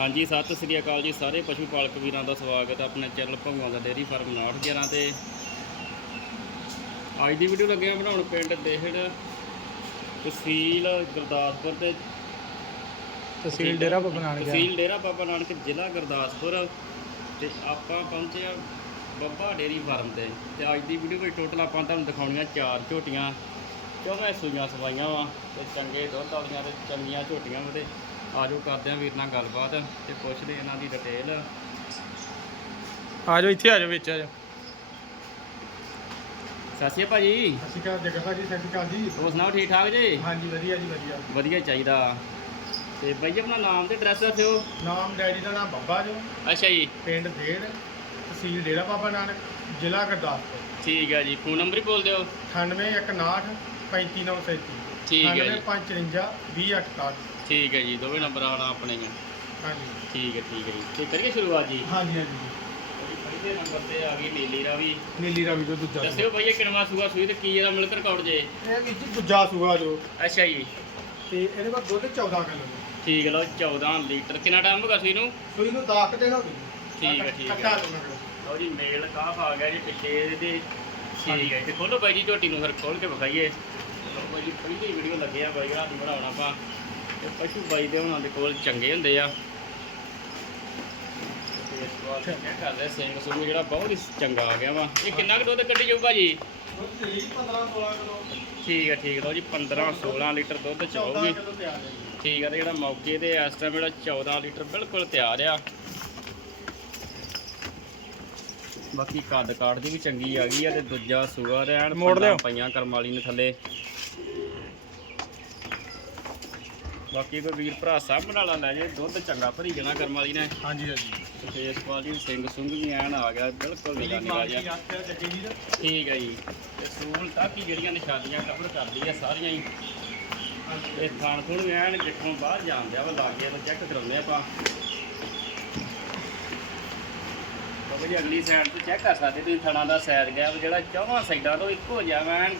ਹਾਂਜੀ ਸਤਿ ਸ੍ਰੀ ਅਕਾਲ ਜੀ ਸਾਰੇ ਪਸ਼ੂ ਪਾਲਕ ਵੀਰਾਂ ਦਾ ਸਵਾਗਤ ਹੈ ਆਪਣੇ ਚੈਨਲ ਭੰਗਵਾਂ ਦਾ ਡੇਅਰੀ ਫਾਰਮ 911 ਤੇ। ਅੱਜ ਦੀ ਵੀਡੀਓ ਲੱਗੇ ਆ ਬਣਾਉਣ ਪਿੰਡ ਦੇਹੜ ਤਹਿਸੀਲ ਗੁਰਦਾਸਪੁਰ ਤੇ ਤਹਿਸੀਲ ਡੇਰਾ ਬਾਬਾ ਨਾਨਕ। ਤਹਿਸੀਲ ਡੇਰਾ ਬਾਬਾ ਨਾਨਕ ਜ਼ਿਲ੍ਹਾ ਗੁਰਦਾਸਪੁਰ ਤੇ ਆਪਾਂ ਪਹੁੰਚੇ ਆ ਬੱਬਾ ਡੇਅਰੀ ਫਾਰਮ ਤੇ ਤੇ ਅੱਜ ਦੀ ਵੀਡੀਓ ਵਿੱਚ ਟੋਟਲ ਆਪਾਂ ਤੁਹਾਨੂੰ ਦਿਖਾਉਣੀਆਂ ਚਾਰ ਝੋਟੀਆਂ। ਚੌਵੇਂ ਸੂਈਆਂ ਸਵਾਈਆਂ ਵਾ ਤੇ ਚੰਗੇ ਦੁੱਧ ਵਾਲੀਆਂ ਤੇ ਚੰਗੀਆਂ ਝੋਟੀਆਂ ਵਾ ਤੇ ਆਜੋ ਕਰਦੇ ਆ ਵੀਰ ਨਾਲ ਗੱਲਬਾਤ ਤੇ ਪੁੱਛਦੇ ਇਹਨਾਂ ਦੀ ਡਿਟੇਲ ਆ ਜਾਓ ਇੱਥੇ ਆ ਜਾਓ ਵਿੱਚ ਆ ਜਾਓ ਸਤਿ ਸ਼੍ਰੀ ਅਕਾਲ ਭਾਜੀ। ਸਤਿ ਸ਼੍ਰੀ ਅਕਾਲ ਜੱਗਾ ਭਾਜੀ ਸਤਿ ਸ਼੍ਰੀ ਅਕਾਲ ਜੀ। ਹੋਰ ਸੁਣਾਓ ਠੀਕ ਠਾਕ ਜੀ? ਹਾਂਜੀ ਵਧੀਆ ਜੀ ਵਧੀਆ। ਵਧੀਆ ਚਾਹੀਦਾ। ਤੇ ਬਾਈ ਜੀ ਆਪਣਾ ਨਾਮ ਤੇ ਐਡਰੈਸ ਦੱਸਿਓ। ਨਾਮ ਡੈਡੀ ਦਾ ਨਾਮ ਬੱਬਾ ਜੋ। ਅੱਛਾ ਜੀ। ਪਿੰਡ ਦੇੜ ਤਹਿਸੀਲ ਡੇਰਾ ਬਾਬਾ ਨਾਨਕ ਜ਼ਿਲ੍ਹਾ ਗੁਰਦਾਸਪੁਰ। ਠੀਕ ਹੈ ਜੀ ਫੋਨ ਨੰਬਰ ਹੀ ਬੋਲ ਦਿਓ। 9819 35937 ਠੀਕ ਹੈ ਜੀ। 9555 2068 ਠੀਕ ਹੈ ਜੀ ਦੋਵੇਂ ਨੰਬਰ ਆਣਾ ਆਪਣੇ ਨੇ ਹਾਂਜੀ। ਠੀਕ ਹੈ ਠੀਕ ਹੈ ਜੀ। ਤੇ ਕਰੀਏ ਸ਼ੁਰੂਆਤ ਜੀ? ਹਾਂਜੀ ਹਾਂਜੀ। ਪਹਿਲੇ ਨੰਬਰ ਤੇ ਆ ਗਈ ਨੀਲੀ ਰਾਵੀ। ਨੀਲੀ ਰਾਵੀ ਤੋਂ ਦੂਜਾ ਦੱਸਿਓ ਭਾਈ ਇਹ ਕਿੰਨਵਾ ਸੂਆ ਸੂਈ ਤੇ ਕੀ ਇਹਦਾ ਮਿਲਕ ਰਿਕਾਰਡ ਜੇ? ਇਹ ਵੀ ਜੀ ਦੂਜਾ ਸੂਆ ਜੋ। ਅੱਛਾ ਜੀ। ਤੇ ਇਹਦੇ ਕੋਲ ਦੁੱਧ 14 ਕਿਲੋ। ਠੀਕ ਲਓ 14 ਲੀਟਰ। ਕਿੰਨਾ ਟਾਈਮ ਹੋਗਾ ਸੂਈ ਨੂੰ? ਸੂਈ ਨੂੰ 10 ਦਿਨ ਹੋ ਗਏ। ਠੀਕ ਹੈ, ਠੀਕ ਹੈ। ਕੱਟਾ ਲਓ ਜੀ ਮੇਲ ਕਾਫ ਆ ਗਿਆ ਜੀ ਪਿੱਛੇ ਇਹਦੇ। ਠੀਕ ਹੈ ਤੇ ਖੋਲੋ ਬਾਈ ਜੀ ਝੋਟੀ ਨੂੰ ਫਿਰ ਖੋਲ ਕੇ ਵਿਖਾਈਏ। ਲਓ ਬਾਈ ਜੀ ਪਹਿਲੀ ਵੀਡੀਓ ਲੱਗੇ ਆ ਬਾਈ ਹੱਥ ਬਣਾਉਣਾ ਆਪਾਂ। ਪਸ਼ੂ ਬਾਈ ਦੇ ਉਹਨਾਂ ਦੇ ਕੋਲ ਚੰਗੇ ਹੁੰਦੇ ਆ। ਤੇ ਇਸ ਵਾਰ ਕੀ ਕਰਦੇ ਸਿੰਘ ਸੁੰਗ ਜਿਹੜਾ ਬਹੁਤ ਹੀ ਚੰਗਾ ਆ ਗਿਆ ਵਾ। ਇਹ ਕਿੰਨਾ ਕੁ ਦੁੱਧ ਕੱਢੀ ਜਾਊ ਭਾਜੀ ਦੁੱਧ ਦੇ 15 16 ਕਿਲੋ। ਠੀਕ ਹੈ ਠੀਕ ਹੈ ਲਓ ਜੀ 15 16 ਲੀਟਰ ਦੁੱਧ 14 ਚਾਹੂਗੀ ਠੀਕ ਹੈ ਤੇ ਜਿਹੜਾ ਮੌਕੇ ਤੇ ਇਸ ਟਾਈਮ ਜਿਹੜਾ 14 ਲੀਟਰ ਬਿਲਕੁਲ ਤਿਆਰ ਆ। ਬਾਕੀ ਕੱਦ ਕਾਠ ਦੀ ਵੀ ਚੰਗੀ ਆ ਗਈ ਆ ਤੇ ਦੂਜਾ ਸੂਆ ਐਨ ਮੋੜ ਲਿਓ। ਪਈਆਂ ਕਰਮ ਵਾਲੀ ਨੇ ਥੱਲੇ। ਬਾਕੀ ਕੋਈ ਵੀਰ ਭਰਾ ਸਭ ਵਾਲਾ ਲੈ ਜੇ ਦੁੱਧ ਚੰਗਾ ਭਰੀ ਜਾਣਾ ਕਰਮ ਵਾਲੀ ਨੇ। ਹਾਂਜੀ ਹਾਂਜੀ। ਤੇ ਫੇਸ ਕੁਆਲਿਟੀ ਸਿੰਘ ਸੁੰਗ ਵੀ ਐਨ ਆ ਗਿਆ ਬਿਲਕੁਲ ਪਹਿਲੀ ਨਿਗਾ ਨਿਗਾ ਮਾਰ ਜਿਹਾ ਦੀ ਆਖਿਆ ਜੱਗੇ ਜੀ ਦਾ। ਠੀਕ ਹੈ ਜੀ। ਤੇ ਸੂਲ ਤੱਕ ਹੀ ਜਿਹੜੀਆਂ ਨਿਸ਼ਾਨੀਆਂ ਕਵਰ ਕਰਦੀ ਆ ਸਾਰੀਆਂ ਹੀ। ਇਹ ਥਾਣ ਥੁਣ ਵੀ ਐਨ ਜਿੱਥੋਂ ਬਾਹਰ ਜਾਂਦੇ ਆ ਵਾ ਲਾਗੇ ਤਾਂ ਚੈੱਕ ਕਰਾਉਂਦੇ ਆਪਾਂ। ਬਾਬਾ ਜੀ ਅਗਲੀ ਸਾਈਡ ਤੋਂ ਚੈੱਕ ਕਰ ਸਕਦੇ ਤੁਸੀਂ ਥਣਾ ਦਾ ਸਾਈਡ ਗਿਆ ਜਿਹੜਾ ਚੌਵਾਂ ਸਾਈਡਾਂ ਤੋਂ ਇੱਕੋ ਜਿਹਾ ਐਨ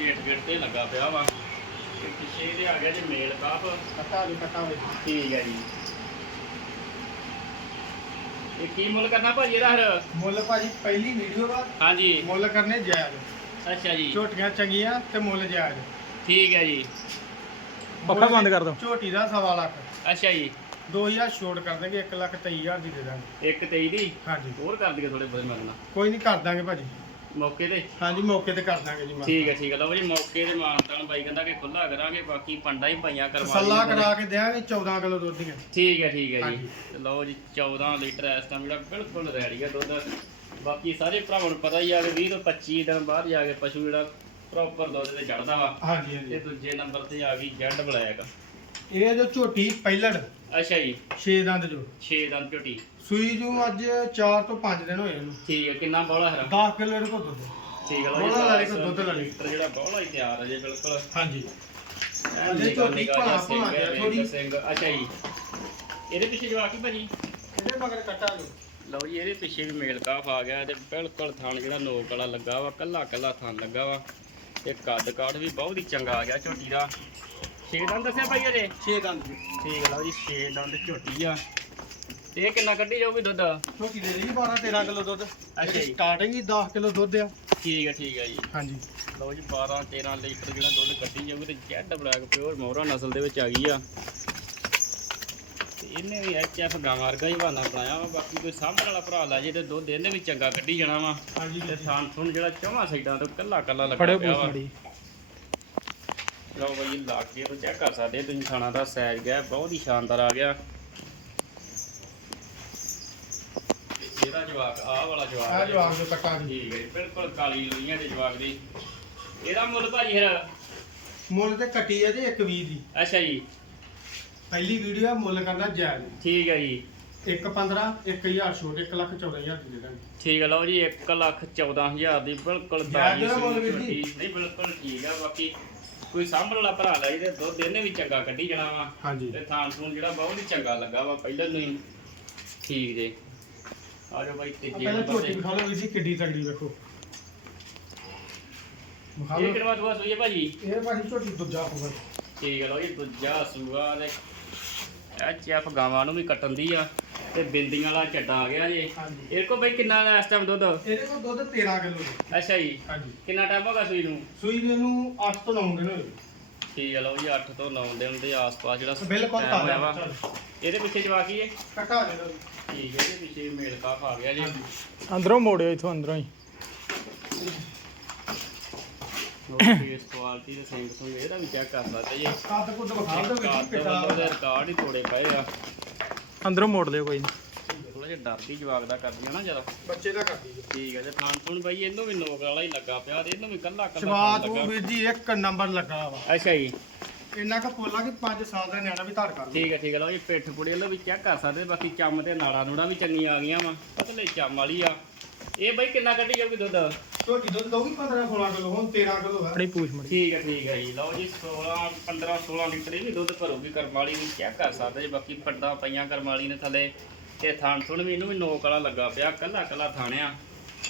ਗੇਟ ਗੇਟ ਤੇ ਲੱਗਾ ਪਿਆ ਵਾ। ਪਿੱਛੇ ਇਹਦੇ ਆ ਗਿਆ ਜੀ ਮੇਲ ਕਾਪ। ਕੱਟਾ ਵੀ ਕੱਟਾ ਵੀ। ਠੀਕ ਹੈ ਜੀ। ਇਹ ਕੀ ਮੁੱਲ ਕਰਨਾ ਭਾਜੀ ਇਹਦਾ ਹਰ ਮੁੱਲ ਭਾਜੀ ਪਹਿਲੀ ਵੀਡੀਓ ਵਾ ਹਾਂਜੀ। ਮੁੱਲ ਕਰਨੇ ਜਾਇਜ਼। ਅੱਛਾ ਜੀ। ਝੋਟੀਆਂ ਚੰਗੀਆਂ ਤੇ ਮੁੱਲ ਜਾਇਜ਼। ਠੀਕ ਹੈ ਜੀ। ਪੱਖਾ ਬੰਦ ਕਰ ਦੋ। ਝੋਟੀ ਦਾ ਸਵਾ ਲੱਖ। ਅੱਛਾ ਜੀ। 2000 ਛੋਟ ਕਰ ਦਾਂਗੇ 1 ਲੱਖ 23000 ਦੀ ਦੇ ਦਾਂਗੇ। ਇੱਕ 23 ਦੀ? ਹਾਂਜੀ। ਹੋਰ ਕਰ ਦਈਏ ਥੋੜੇ ਬਹੁਤ ਮੰਗਣਾ ਕੋਈ ਨਹੀਂ ਕਰ ਦਾਂਗੇ ਭਾਜੀ। ਮੌਕੇ ਤੇ? ਹਾਂਜੀ ਮੌਕੇ ਤੇ ਕਰ ਦਾਂਗੇ ਜੀ ਮਾਨ ਠੀਕ ਹੈ ਠੀਕ ਹੈ। ਲਓ ਜੀ ਮੌਕੇ ਤੇ ਮਾਨਤਾਨ ਬਾਈ ਕਹਿੰਦਾ ਕਿ ਖੁੱਲਾ ਕਰਾਂਗੇ ਬਾਕੀ ਪੰਡਾ ਹੀ ਪਾਈਆਂ ਕਰਵਾ ਲਈਆਂ ਕਰਾ ਕੇ ਦਿਆਂਗੇ 14 ਕਿਲੋ ਦੁੱਧ ਦੀਆਂ। ਠੀਕ ਹੈ ਠੀਕ ਹੈ ਜੀ। ਹਾਂਜੀ। ਤੇ ਲਓ ਜੀ 14 ਲੀਟਰ ਇਸ ਟਾਈਮ ਜਿਹੜਾ ਬਿਲਕੁਲ ਰੈਡੀ ਹੈ ਦੁੱਧ। ਬਾਕੀ ਸਾਰੇ ਭਰਾਵਾਂ ਨੂੰ ਪਤਾ ਹੀ ਆ ਕਿ 20 ਤੋਂ 25 ਦਿਨ ਬਾਅਦ ਜਾ ਕੇ ਪਸ਼ੂ ਜਿਹੜਾ ਪ੍ਰੋਪਰ ਦੁੱਧ ਤੇ ਚੜਦਾ ਵਾ। ਹਾਂਜੀ ਤੇ ਹਾਂਜੀ ਦੂਜੇ ਨੰਬਰ ਤੇ ਆ ਗਈ ਜੈਡ ਬਲੈਕ। ਇਹ ਜੋ ਝੋਟੀ ਪਹਿਲੜ। ਅੱਛਾ ਜੀ। 6 ਦੰਦ ਜੋ। 6 ਦੰਦ ਝੋਟੀ। ਸੂਈ ਜੋ ਅੱਜ 4 ਤੋਂ 5 ਦਿਨ ਹੋਏ ਇਹਨੂੰ। ਠੀਕ ਹੈ ਕਿੰਨਾ ਬੋਲਾ ਹੈ 10 ਕਿਲੋ ਕੋਲ ਦੁੱਧ। ਠੀਕ ਹੈ ਬੋਲਾ ਵਾਲੇ ਕੋਲ ਦੁੱਧ ਲੈ। ਲੀਟਰ ਜਿਹੜਾ ਬੋਲਾ ਹੀ ਤਿਆਰ ਹੈ ਜੀ ਬਿਲਕੁਲ। ਹਾਂਜੀ। ਅਜੇ ਝੋਟੀ ਭਾਅ ਹੈ, ਹੈ ਥੋੜੀ। ਅੱਛਾ ਜੀ। ਇਹਦੇ ਪਿੱਛੇ ਜਵਾਕ ਹੀ ਭਾਜੀ? ਇਹਦੇ ਮਗਰ ਕੱਟਾ ਜੋ। ਲਓ ਜੀ ਇਹਦੇ ਪਿੱਛੇ ਵੀ ਮੇਲ ਕਾਫ ਆ ਗਿਆ ਤੇ ਬਿਲਕੁਲ ਥਣ ਜਿਹੜਾ ਨੋਕ ਵਾਲਾ ਲੱਗਾ ਵਾ ਕੱਲਾ ਕੱਲਾ ਥਣ ਲੱਗਾ ਵਾ। ਤੇ ਕੱਦ ਕਾਠ ਵੀ ਬਹੁਤ ਹੀ ਚੰਗਾ ਆ ਗਿਆ ਝੋਟੀ ਦਾ। ਛੇ ਦੰਦ ਦੱਸਿਆ ਭਾਈ ਇਹਦੇ 6 ਦੰਦ। ਜੀ ਠੀਕ ਲਓ ਜੀ ਛੇ ਦੰਦ ਝੋਟੀ ਆ। ਤੇ ਇਹ ਕਿੰਨਾ ਕੱਢੀ ਜਾਊਗੀ ਦੁੱਧ? ਝੋਟੀ ਦੇ ਰਹੀ 12 13 ਕਿਲੋ ਦੁੱਧ। ਜੀ। ਸਟਾਰਟਿੰਗ ਹੀ 10 ਕਿਲੋ ਦੁੱਧ ਆ। ਠੀਕ ਹੈ ਠੀਕ ਹੈ ਜੀ। ਹਾਂਜੀ। ਲਓ ਜੀ 12 13 ਲੀਟਰ ਜਿਹੜਾ ਦੁੱਧ ਕੱਢੀ ਜਾਊਗੀ ਤੇ ਜੈਡ ਬਲੈਕ ਪਿਓਰ ਮੋਹਰਾ ਨਸਲ ਦੇ ਵਿੱਚ ਆ ਗਈ ਆ। ਤੇ ਇਹਨੇ ਵੀ ਐਚਐਫ ਗਾਂ ਵਰਗਾ ਹੀ ਬਹਾਨਾ ਬਣਾਇਆ ਵਾ ਬਾਕੀ ਕੋਈ ਸਾਹਮਣੇ ਵਾਲਾ ਭਰਾ ਲੈ ਜੇ ਤੇ ਦੁੱਧ ਇਹਨੇ ਵੀ ਚੰਗਾ ਕੱਢੀ ਜਾਣਾ ਵਾ। ਹਾਂਜੀ ਤੇ ਥਾਂ ਥੁਣ ਜਿਹੜਾ ਚੌਵਾਂ ਸਾਈਡਾਂ ਤੋਂ ਕੱਲਾ ਕੱਲਾ ਲੱਗਾ ਫੜਿਓ ਪਿਆ ਪੂਛ ਵਾ ਮੜੀ। ਲਓ ਬਈ ਲਾਗੇ ਤੋਂ ਚੈੱਕ ਕਰ ਸਕਦੇ ਤੁਸੀਂ ਥਾਣਾ ਦਾ ਸਾਈਜ਼ ਗਿਆ ਬਹੁਤ ਹੀ ਸ਼ਾਨਦਾਰ ਆ ਗਿਆ। ਇਹਦਾ ਜਵਾਕ ਆਹ ਵਾਲਾ ਜਵਾਕ ਆ ਹੈ। ਜਵਾਬ ਜੋ ਕੱਟਾ ਜੀ ਠੀਕ ਹੈ ਬਿਲਕੁਲ ਕਾਲੀ ਲੋਈਆਂ ਦੇ ਜਵਾਕ ਦੀ। ਇਹਦਾ ਮੁੱਲ ਭਾਜੀ ਹੈ ਮੁੱਲ ਤੇ ਕੱਟੀ ਹੈ ਜੀ 120 ਦੀ। ਅੱਛਾ ਜੀ। ਪਹਿਲੀ ਵੀਡੀਓ ਮੁੱਲ ਕਰਨਾ ਜਾਇਜ਼। ਠੀਕ ਹੈ ਜੀ। 1 15 1000 ਛੋਟ 1 ਲੱਖ 14000 ਦੀ ਦੇ ਦਾਂਗੇ। ਠੀਕ ਹੈ ਲਓ ਜੀ 1 ਲੱਖ 14000 ਦੀ ਬਿਲਕੁਲ ਤਾਜ਼ੀ। ਨਹੀਂ ਬਿਲਕੁਲ ਠੀਕ ਆ ਬਾਕੀ ਕੋਈ ਸਾਂਭਣ ਵਾਲਾ ਭਰਾ ਲੈ ਜੇ ਦੁੱਧ ਇਹਨੇ ਵੀ ਚੰਗਾ ਕੱਢੀ ਜਾਣਾ ਵਾ। ਹਾਂਜੀ। ਤੇ ਥਾਂ ਥੂਣ ਜਿਹੜਾ ਬਹੁਤ ਹੀ ਚੰਗਾ ਲੱਗਾ ਵਾ ਪਹਿਲਾਂ ਨੂੰ ਹੀ ਠੀਕ ਜੇ। ਆ ਜਾਓ ਬਾਈ ਤੀਜੇ ਪਹਿਲਾਂ ਨੰਬਰ ਝੋਟੀ ਤੇ ਵਿਖਾ ਲਓ ਵੀਰ ਜੀ ਕਿੱਡੀ ਤਗੜੀ ਵੇਖੋ। ਵਿਖਾ ਇਹ ਲਓ। ਕਿਹੜਾ ਸੂਆ ਸੂਈ ਹੈ ਭਾਜੀ? ਇਹ ਭਾਜੀ ਝੋਟੀ ਦੂਜਾ ਹੋਊਗਾ। ਠੀਕ ਹੈ ਲਓ ਜੀ ਦੂਜਾ ਸੂਆ ਦੇ ਐਚ ਐਫ ਗਾਵਾਂ ਨੂੰ ਵੀ ਕੱਟਣ ਦੀ ਆ। ਤੇ ਬਿੰਦੀਆਂ ਵਾਲਾ ਚੱਡਾ ਆ ਗਿਆ ਜੀ। ਹਾਂਜੀ। ਇਹ ਕੋ ਬਈ ਕਿੰਨਾ ਇਸ ਟਾਈਮ ਦੁੱਧ? ਇਹਦੇ ਕੋਲ ਦੁੱਧ 13 ਕਿਲੋ ਅੱਛਾ ਜੀ। ਹਾਂਜੀ। ਕਿੰਨਾ ਟਾਈਮ ਹੋ ਗਿਆ ਸੂਈ ਨੂੰ? ਸੂਈ ਦੇ ਨੂੰ 8 ਤੋਂ 9 ਦਿਨ ਹੋਏ ਠੀਕ ਆ ਲਓ ਜੀ 8 ਤੋਂ 9 ਦਿਨ ਦੇ ਆਸ-ਪਾਸ ਜਿਹੜਾ ਬਿਲਕੁਲ time ਹੋਇਆ ਵਾ। ਇਹਦੇ ਪਿੱਛੇ ਜਵਾ ਕੀ ਹੈ? ਕਟਾ ਦੇ ਲਓ ਠੀਕ ਹੈ ਇਹਦੇ ਪਿੱਛੇ ਮੇਲ ਕਾਫ ਆ ਗਿਆ ਜੀ। ਅੰਦਰੋਂ ਮੋੜਿਓ ਇਥੋਂ ਅੰਦਰੋਂ ਹੀ। ਫੇਸ ਕੁਆਲਿਟੀ ਦੇ ਸਿੰਘ ਸੁੰਗ ਇਹਦਾ ਵੀ ਚੈੱਕ ਕਰ ਸਕਦੇ ਜੀ। ਕੱਦ ਕੁੱਦ ਵਿਖਾ ਦੋ ਵਿੱਚ ਕਾਦ ਪਿਟਾ ਦੇ ਰਿਕਾਰਡ ਹੀ ਤੋੜੇ ਪਏ ਆ। ਅੰਦਰੋਂ ਮੋੜ ਲਿਓ ਕੋਈ ਨਹੀਂ ਥੋੜਾ ਜਿਹਾ ਡਰਦੀ ਜਵਾਕ ਦਾ ਕਰਦੀਆਂ ਨਾ ਜਦੋਂ ਬੱਚੇ ਦਾ ਕਰਦੀ ਜੀ ਠੀਕ ਹੈ ਤੇ ਥਾਣ ਥੂਣ ਬਾਈ ਇਹਨੂੰ ਵੀ ਨੋਕ ਵਾਲਾ ਹੀ ਲੱਗਾ ਪਿਆ ਤੇ ਇਹਨੂੰ ਵੀ ਕੱਲਾ ਕੱਲਾ ਸਵਾਦ ਥਣ ਉਹ ਲੱਗਾ। ਵੀਰ ਜੀ ਇੱਕ ਨੰਬਰ ਲੱਗਾ ਵਾ। ਅੱਛਾ ਜੀ। ਇੰਨਾ ਕੁ ਪੋਲਾ ਕਿ 5 ਸਾਲ ਦਾ ਨਿਆਣਾ ਵੀ ਧਾਰ ਕਰ ਲੂ ਠੀਕ ਹੈ ਠੀਕ ਹੈ ਲਓ ਜੀ ਪਿੱਠ ਪੁੜੀ ਵੱਲੋਂ ਵੀ ਚੈੱਕ ਕਰ ਸਕਦੇ ਬਾਕੀ ਚੰਮ ਤੇ ਨਾੜਾ ਨੂੜਾ ਵੀ ਚੰਗੀਆਂ ਆ ਗਈਆਂ ਵਾ। ਪਤਲੇ ਚੰਮ ਵਾਲੀ ਆ। ਇਹ ਬਾਈ ਕਿੰਨਾ ਕੱਢੀ ਜਾਊਗੀ ਦੁੱਧ? ਝੋਟੀ ਦੁੱਧ ਦਊਗੀ 15 16 ਕਿਲੋ ਹੁਣ 13 ਕਿਲੋ ਆਪਣੀ ਪੂਛ ਮੜੀ। ਠੀਕ ਹੈ ਠੀਕ ਹੈ ਜੀ। ਲਓ ਜੀ 16 15 16 ਲੀਟਰ ਇਹ ਵੀ ਦੁੱਧ ਭਰੂਗੀ ਕਰਮ ਵਾਲੀ ਵੀ ਚੈੱਕ ਕਰ ਸਕਦੇ ਜੀ ਬਾਕੀ ਫੱਡਾ ਪਈਆਂ ਕਰਮ ਵਾਲੀ ਨੇ ਥੱਲੇ। ਤੇ ਥਣ ਥੁਣ ਵੀ ਇਹਨੂੰ ਵੀ ਨੋਕ ਵਾਲਾ ਲੱਗਾ ਪਿਆ ਕੱਲਾ ਕੱਲਾ ਥਾਣਿਆ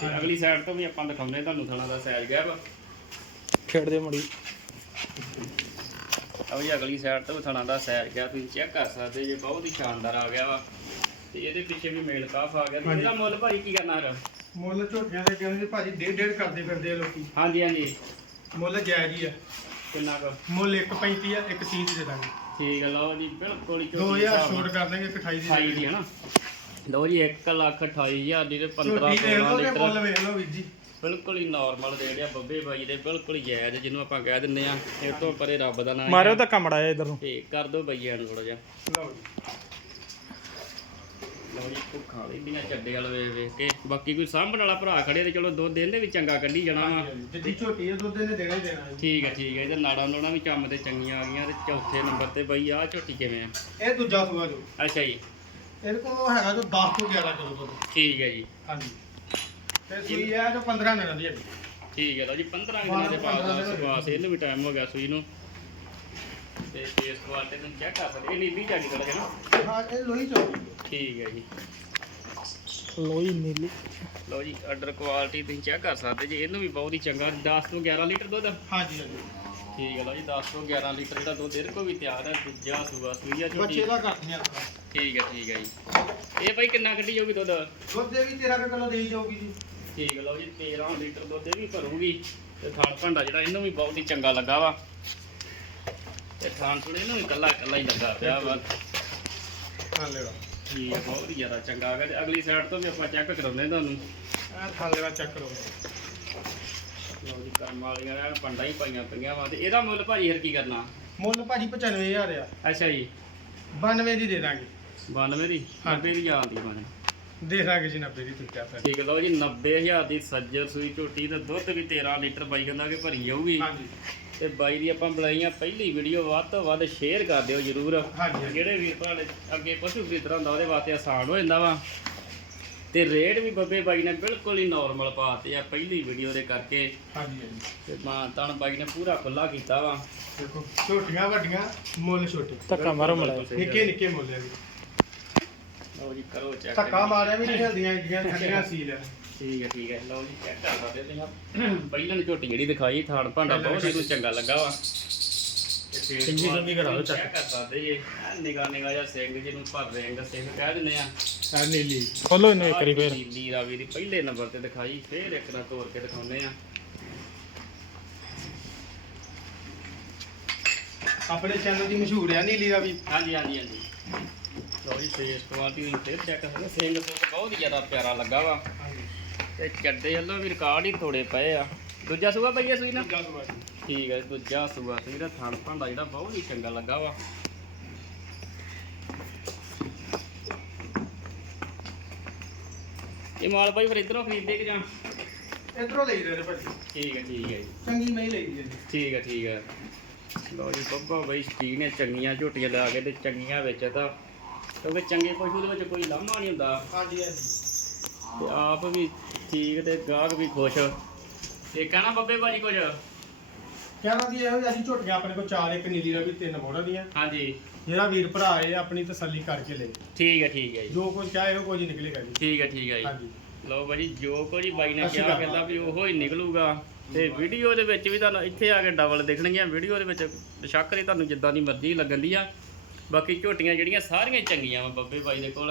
ਤੇ ਅਗਲੀ ਸਾਈਡ ਤੋਂ ਵੀ ਆਪਾਂ ਦਿਖਾਉਂਦੇ ਤੁਹਾਨੂੰ ਥਣਾ ਦਾ ਸਾਈਜ਼ ਗੈਪ ਖੇਡ ਦੇ ਮੜੀ। ਆਹ ਜੀ ਅਗਲੀ ਸਾਈਡ ਤੋਂ ਵੀ ਥਣਾ ਦਾ ਸਾਈਜ਼ ਗੈਪ ਤੁਸੀਂ ਚੈੱਕ ਕਰ ਸਕਦੇ ਜੇ ਬਹੁਤ ਹੀ ਸ਼ਾਨਦਾਰ ਆ ਗਿਆ ਵਾ। ਤੇ ਇਹਦੇ ਪਿੱਛੇ ਵੀ ਮੇਲ ਕਾਫ ਆ ਗਿਆ। ਤੇ ਹਾਂਜੀ। ਇਹਦਾ ਮੁੱਲ ਭਾਈ ਕੀ ਕਰਨਾ ਹੈ ਮੁੱਲ ਝੋਟੀਆਂ ਦੇ ਕਹਿੰਦੇ ਭਾਜੀ ਡੇਢ ਡੇਢ ਕਰਦੇ ਫਿਰਦੇ ਆ ਲੋਕੀ। ਹਾਂਜੀ ਹਾਂਜੀ। ਮੁੱਲ ਜਾਇਜ਼ ਹੀ ਆ। ਕਿੰਨਾ ਕੁ? ਮੁੱਲ 1.35 ਆ 1.30 ਦੀ ਦੇ ਦਾਂਗੇ। ਠੀਕ ਹੈ ਲਓ ਜੀ ਬਿਲਕੁਲ ਹੀ ਝੋਟੀ 2000 ਹਿਸਾਬ ਨਾਲ। ਛੋਟ ਕਰ ਦਾਂਗੇ 1.28 ਦੀ। 28 ਦੀ ਹੈ ਨਾ? ਲਓ ਜੀ 1 ਲੱਖ 28000 ਦੀ ਤੇ 15 ਝੋਟੀ ਦੇਖ 16 ਲਓ ਤੇ ਮੁੱਲ ਲੀਟਰ ਵੇਖ ਲਓ ਵੀਰ ਜੀ। ਬਿਲਕੁਲ ਹੀ ਨਾਰਮਲ ਰੇਟ ਆ ਬੱਬੇ ਬਾਈ ਦੇ ਬਿਲਕੁਲ ਹੀ ਜਾਇਜ਼ ਜਿਹਨੂੰ ਆਪਾਂ ਕਹਿ ਦਿੰਦੇ ਆ। ਇਹ ਤੋਂ ਪਰੇ ਰੱਬ ਦਾ ਨਾਮ ਮਾਰਿਓ ਧੱਕਾ ਮੜਾਇਆ ਇਧਰ ਨੂੰ। ਤੇ ਕਰ ਦੋ ਬਈਆਂ ਨੂੰ ਥੋੜਾ ਜਿਹਾ। ਲਓ ਜੀ। ਜੀ ਭੁੱਖਾਂ ਵਾਲੀ ਦੀਆਂ ਚੱਡੇ ਵਾਲ ਵੇਖ ਵੇਖ ਕੇ। ਬਾਕੀ ਕੋਈ ਸਾਂਭਣ ਵਾਲਾ ਭਰਾ ਖੜੇ ਤੇ ਚਲੋ ਦੋ ਦਿਨ ਦੇ ਵੀ ਚੰਗਾ ਕੱਢੀ ਜਾਣਾ ਵਾ। ਜਿੱਦੀ ਝੋਟੀ ਆ ਦੁੱਧ ਇਹਨੇ ਦੇਣਾ ਹੀ ਦੇਣਾ ਜੀ। ਠੀਕ ਹੈ ਠੀਕ ਹੈ ਇਹਦੇ ਨਾੜਾਂ ਨੋੜਾਂ ਵੀ ਚੰਮ ਤੇ ਚੰਗੀਆਂ ਆ ਗਈਆਂ ਤੇ ਚੌਥੇ ਨੰਬਰ ਤੇ ਬਈ ਆਹ ਝੋਟੀ ਕਿਵੇਂ ਆ? ਇਹ ਦੂਜਾ ਸੂਆ ਜੋ। ਅੱਛਾ ਜੀ। ਇਹਦੇ ਕੋਲ ਹੈਗਾ ਜੋ 10 ਤੋਂ 11 ਕਿਲੋ ਦੁੱਧ। ਠੀਕ ਹੈ ਜੀ। ਹਾਂਜੀ। ਤੇ ਸੂਈ ਹੈ ਜੋ 15 ਦਿਨਾਂ ਦੀ ਹੈ ਠੀਕ ਹੈ ਲਓ ਜੀ 15 ਕੁ ਦਿਨਾਂ ਦੇ ਬਾਅਦ ਆ ਸੁਭਾਸ ਇਹਨੂੰ ਵੀ ਟਾਈਮ ਹੋ ਗਿਆ ਸੂਈ ਨੂੰ। ਤੇ ਫੇਸ ਕੁਆਲਿਟੀ ਨੂੰ ਚੈੱਕ ਕਰ ਸਕਦੇ ਇਹ ਨੀਲੀ ਜਾਗੀ ਥੋੜਾ ਜਿਹਾ ਨਾ। ਹਾਂ ਇਹ ਲੋਹੀ ਚੋਟੀ ਠੀਕ ਹੈ ਜੀ। ਲੋਈ ਨੀਲੀ। ਲਓ ਜੀ ਆਰਡਰ ਕੁਆਲਿਟੀ ਤੁਸੀਂ ਚੈੱਕ ਕਰ ਸਕਦੇ ਜੀ ਇਹਨੂੰ ਵੀ ਬਹੁਤ ਹੀ ਚੰਗਾ 10 ਤੋਂ 11 ਲੀਟਰ ਦੁੱਧ। ਹਾਂਜੀ ਹਾਂਜੀ। ਠੀਕ ਹੈ ਲਓ ਜੀ 10 ਤੋਂ 11 ਲੀਟਰ ਜਿਹੜਾ ਦੁੱਧ ਇਹਦੇ ਕੋਲ ਵੀ ਤਿਆਰ ਹੈ ਦੂਜਾ ਸੂਆ ਸੂਈ ਆ ਝੋਟੀ ਬੱਚੇ ਦਾ ਕਰਦੇ ਆ ਠੀਕ ਹੈ ਠੀਕ ਹੈ ਜੀ। ਇਹ ਭਾਈ ਕਿੰਨਾ ਕੱਢੀ ਜਾਊਗੀ ਦੁੱਧ? ਦੁੱਧ ਦੇ ਵੀ 13 ਕਿਲੋ ਦੇਈ ਜਾਊਗੀ ਜੀ। ਠੀਕ ਹੈ ਲਓ ਜੀ 13 ਲੀਟਰ ਦੁੱਧ ਇਹ ਵੀ ਭਰੂਗੀ। ਤੇ ਥਾਣ ਭਾਂਡਾ ਜਿਹੜਾ ਇਹਨੂੰ ਵੀ ਬਹੁਤ ਹੀ ਚੰਗਾ ਲੱਗਾ ਵਾ। ਤੇ ਥਾਣ ਥੋੜੇ ਇਹਨੂੰ ਵੀ ਕੱਲਾ ਕੱਲਾ ਹੀ ਲੱਗਾ ਪਿਆ ਵਾ। ਹਾਂ ਲੈਵਾ ਠੀਕ ਹੈ ਬਹੁਤ ਹੀ ਜ਼ਿਆਦਾ ਚੰਗਾ ਆ ਗਿਆ ਤੇ ਅਗਲੀ ਸਾਈਡ ਤੋਂ ਵੀ ਆਪਾਂ ਚੈੱਕ ਕਰਾਉਂਦੇ ਹਾਂ ਤੁਹਾਨੂੰ। ਇਹ ਥਾਂ ਲੈਵਾ ਚੈੱਕ ਕਰੋ। ਲਓ ਜੀ ਕਰਮ ਵਾਲੀਆਂ ਐਨ ਪੰਡਾ ਹੀ ਪਾਈਆਂ ਪਈਆਂ ਵਾ ਤੇ ਇਹਦਾ ਮੁੱਲ ਭਾਜੀ ਫਿਰ ਕੀ ਕਰਨਾ? ਮੁੱਲ ਭਾਜੀ 95000 ਆ। ਅੱਛਾ ਜੀ। 92 ਦੀ ਦੇ ਦਾਂਗੇ। 92 ਦੀ? ਹਾਂ। 90 ਦੀ ਜਾਂਦੀ ਬਣੇ ਦੇ ਦਾਂਗੇ ਜੀ 90 ਦੀ ਤੁਸੀਂ ਕਹਿ ਠੀਕ ਹੈ ਲਓ ਜੀ 90000 ਦੀ ਸੱਜਰ ਸੂਈ ਝੋਟੀ ਤੇ ਦੁੱਧ ਵੀ 13 ਲੀਟਰ ਬਾਈ ਕਹਿੰਦਾ ਕਿ ਭਰੀ ਜਾਊਗੀ। ਹਾਂਜੀ। ਤੇ ਬਾਈ ਦੀ ਆਪਾਂ ਬਣਾਈਆਂ ਪਹਿਲੀ ਵੀਡੀਓ ਵੱਧ ਤੋਂ ਵੱਧ ਸ਼ੇਅਰ ਕਰ ਦਿਓ ਜਰੂਰ। ਹਾਂਜੀ। ਜਿਹੜੇ ਵੀਰ ਭਰਾ ਨੇ ਅੱਗੇ ਪਸ਼ੂ ਖਰੀਦਣਾ ਹੁੰਦਾ ਉਹਦੇ ਵਾਸਤੇ ਆਸਾਨ ਹੋ ਜਾਂਦਾ ਵਾ। ਤੇ ਰੇਟ ਵੀ ਬੱਬੇ ਬਾਈ ਨੇ ਬਿਲਕੁਲ ਹੀ ਨਾਰਮਲ ਪਾਤੇ ਆ ਪਹਿਲੀ ਵੀਡੀਓ ਦੇ ਕਰਕੇ। ਹਾਂਜੀ ਹਾਂਜੀ। ਤੇ ਮਾਂ ਤਾਣ ਬਾਈ ਨੇ ਪੂਰਾ ਖੁੱਲਾ ਕੀਤਾ ਵਾ। ਦੇਖੋ ਛੋਟੀਆਂ ਵੱਡੀਆਂ ਮੁੱਲ ਛੋਟੇ। ਧੱਕਾ ਮਾਰੋ ਸਹੀ ਨਿੱਕੇ ਨਿੱਕੇ ਮੁੱਲ ਆ ਜੀ। ਲਓ ਜੀ ਕਰੋ ਚੈੱਕ ਧੱਕਾ ਮਾਰਿਆ ਵੀ ਨਹੀਂ ਹਿਲਦੀਆਂ ਜਿਹੜੀਆਂ ਠੰਡੀਆਂ ਸੀਲ ਆ। ਠੀਕ ਹੈ ਠੀਕ ਹੈ ਲਓ ਜੀ ਚੈੱਕ ਕਰ ਸਕਦੇ ਤੁਸੀਂ ਪਹਿਲਾਂ ਦੀ ਝੋਟੀ ਜਿਹੜੀ ਦਿਖਾਈ ਥਾੜ ਭਾਂਡਾ ਬਹੁਤ ਹੀ ਨੂੰ ਚੰਗਾ ਲੱਗਾ ਵਾ। ਚੰਗੀ ਚੰਗੀ ਕਰਾ check। ਚੈੱਕ। ਕਰ ਸਕਦੇ ਜੀ। ਨਿਗਾ ਨਿਗਾ ਜਿਹਾ ਸਿੰਘ ਜਿਹਨੂੰ ਭਰ ਰਿੰਗ ਸਿੰਘ ਕਹਿ ਦਿੰਦੇ ਆ। ਆ ਨੀਲੀ। ਖੋਲੋ ਇਹਨੂੰ ਇੱਕ ਵਾਰੀ ਫੇਰ। ਨੀਲੀ ਰਾਵੀ ਦੀ ਪਹਿਲੇ ਨੰਬਰ ਤੇ ਦਿਖਾਈ ਫੇਰ ਇੱਕ ਨਾਲ ਤੋੜ ਕੇ ਦਿਖਾਉਂਦੇ ਆ। ਆਪਣੇ ਚੈਨਲ ਦੀ ਮਸ਼ਹੂਰ ਆ ਨੀਲੀ ਦਾ ਵੀ ਹਾਂਜੀ ਹਾਂਜੀ ਹਾਂਜੀ। ਲਓ ਜੀ ਫੇਸ ਕੁਆਲਿਟੀ ਨੂੰ ਫੇਰ ਚੈੱਕ ਕਰੋ ਸਿੰਘ ਸੁੰਗ ਬਹੁਤ ਹੀ ਜ਼ਿਆਦਾ ਪਿਆਰਾ ਲੱਗਾ ਵਾ। ਤੇ ਚੱਡੇ ਵੱਲੋਂ ਵੀ ਰਿਕਾਰਡ ਹੀ ਥੋੜੇ ਪਏ ਆ। ਦੂਜਾ ਸੂਆ ਪਈਆ ਸੂਈ ਨਾ। ਠੀਕ ਹੈ ਦੂਜਾ ਸੂਆ ਸੂਈ ਦਾ ਥਣ ਭਾਂਡਾ ਜਿਹੜਾ ਬਹੁਤ ਹੀ ਚੰਗਾ ਲੱਗਾ ਵਾ। ਇਹ ਮਾਲ ਭਾਈ ਫਿਰ ਇਧਰੋਂ ਖਰੀਦਦੇ ਕਿ ਜਾਂ? ਇੱਧਰੋਂ ਲਈ ਦੇ ਨੇ ਭਾਜੀ। ਠੀਕ ਹੈ ਠੀਕ ਹੈ ਜੀ। ਚੰਗੀ ਨਹੀਂ ਲਈ ਦੀ ਠੀਕ ਹੈ ਠੀਕ ਹੈ ਲਓ ਜੀ ਬੱਬਾ ਬਈ ਸਟੀਕ ਨੇ ਚੰਗੀਆਂ ਝੋਟੀਆਂ ਲਾ ਕੇ ਤੇ ਚੰਗੀਆਂ ਵਿੱਚ ਤਾਂ ਕਿਉਂਕਿ ਚੰਗੇ ਪਸ਼ੂ ਦੇ ਵਿੱਚ ਕੋਈ ਲਾਮਾ ਨਹੀਂ ਹੁੰਦਾ। ਹਾਂਜੀ ਹਾਂਜੀ। ਤੇ ਆਪ ਵੀ ਠੀਕ ਤੇ ਗਾਹਕ ਵੀ ਖੁਸ਼। ਇਹ ਕਹਿਣਾ ਬੱਬੇ ਭਾਜੀ ਕੁਝ? ਕਹਿਣਾ ਵੀ ਇਹੋ ਜਿਹੀ ਅਸੀਂ ਝੋਟੀਆਂ ਆਪਣੇ ਕੋਲ ਚਾਰ ਇੱਕ ਨੀਲੀ ਦਾ ਵੀ ਤਿੰਨ ਮੋੜਾ ਦੀਆਂ। ਹਾਂਜੀ। ਜਿਹੜਾ ਵੀਰ ਭਰਾ ਇਹ ਆਪਣੀ ਤਸੱਲੀ ਕਰਕੇ ਲੈ ਠੀਕ ਹੈ ਠੀਕ ਹੈ ਜੀ। ਜੋ ਕੁਝ ਚਾਹੇ ਉਹ ਕੁਝ ਨਿਕਲੇਗਾ ਜੀ। ਠੀਕ ਹੈ ਠੀਕ ਹੈ ਜੀ। ਹਾਂਜੀ। ਲਓ ਭਾਜੀ ਜੋ ਕੁਝ ਬਾਈ ਨੇ ਕਿਹਾ ਕਹਿੰਦਾ ਵੀ ਉਹੋ ਹੀ ਨਿਕਲੂਗਾ। ਤੇ ਵੀਡੀਓ ਦੇ ਵਿੱਚ ਵੀ ਤੁਹਾਨੂੰ ਇੱਥੇ ਆ ਕੇ ਡਬਲ ਦਿਖਣਗੀਆਂ। ਵੀਡੀਓ ਦੇ ਵਿੱਚ ਬੇਸ਼ੱਕ ਹੀ ਤੁਹਾਨੂੰ ਜਿੱਦਾਂ ਦੀ ਮਰਜ਼ੀ ਲੱਗਣ ਦੀ ਆ। ਬਾਕੀ ਝੋਟੀਆਂ ਜਿਹੜੀਆਂ ਸਾਰੀਆਂ ਚੰਗੀਆਂ ਵਾ ਬੱਬੇ ਬਾਈ ਦੇ ਕੋਲ।